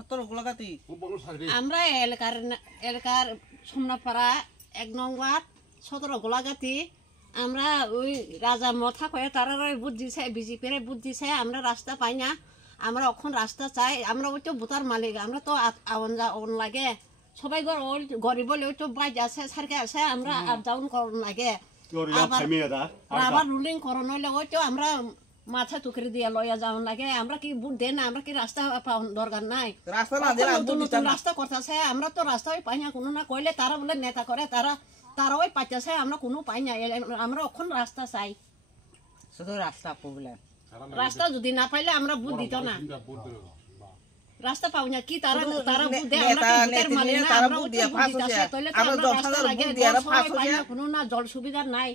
17 গোলাগাতি আমরা এলাকার সোমনাপাড়া 1 নং ওয়ার্ড 17 গোলাগাতি আমরা ওই রাজা মথা কয়ে তারা বুট দিছে বিজেপির বুট দিছে আমরা রাস্তা পাই না আমরা এখন রাস্তা চাই আমরা ওই তো বুতার মালিক আমরা তো আউন লাগে সবাই গরিব বলে ওই তো বাইক আছে সারকে আছে আমরা আপ ডাউন করন লাগে আবার রুলিং করন হইলে ওই তো আমরা মাথা টুকরি দিয়ে লইয়া যাওয়ান লাগে আমরা কি বুট দেন না আমরা কি রাস্তা পাওয়ার দরকার নাই রাস্তা না দিলে নতুন রাস্তা করতেছে আমরা তো রাস্তায় পাই না কোনো না কইলে তারা বলে নেতা করে তারাও পাইতেছে আমরা কোনো পাই না আমরা এখন রাস্তা চাই শুধু রাস্তা প্রবলেম রাস্তা যদি না পাইলে আমরা বুট দিত না রাস্তা পাও না কি তারা বুট দেয় আমরা কি বুটের মালিক না আমরা বুট দিয়ে ফাঁস হইছে আমরা রাস্তা লাগে কোনো না জল সুবিধা নাই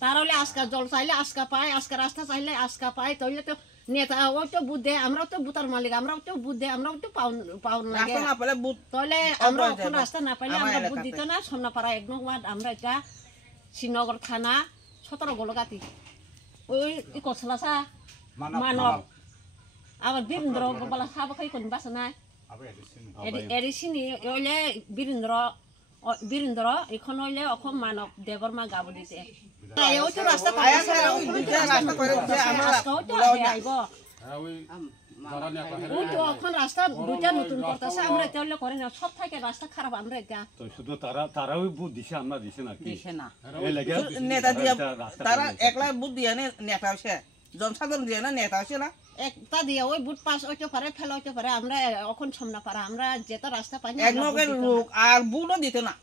তার হলে আজকা জল চাইলে আজকা পায় আজকা রাস্তা চাইলে আজকা পায় তাহলে তো নেতা ওই তো বুট দেয় আমরাও তো বুতার মালিক আমরাও তো বুট দেয় আমরাও তো পাউন লাগে তাহলে আমরা এখন রাস্তা না পাইলে আমরা বুট দিত না সোমনাপাড়া 1 নং ওয়ার্ড আমরা এটা শ্রীনগর থানা 17 গোলাগাতি ওই কসলাসা মানব আবার বীরেন্দ্র বালা সাবা খাই কোন বাসা নাই এডিসিনি ওইলে বীরেন্দ্র এখন হইলে অসম মানব দেবর্মা গাব দিতে ওই তো রাস্তা ওই তো এখন রাস্তা দুইটা নতুন করতেছে আমরা এটা হলে করে না সব থেকে রাস্তা খারাপ আমরা এটা শুধু তারাও বুট দিছে আমরা দিছে না দিছে না নেতা দিয়া তারা একলা বুট দিয়ে নেতা হইছে জনসাধারণ দিয়ে না নেতা হইছে না একটা দিয়ে ওই বুট পাস হইতে পারে ফেলা হইতে পারে আমরা এখন সামনা পারা আমরা যেটা রাস্তা পাই এক নগের লোক আর বুটও দিতে না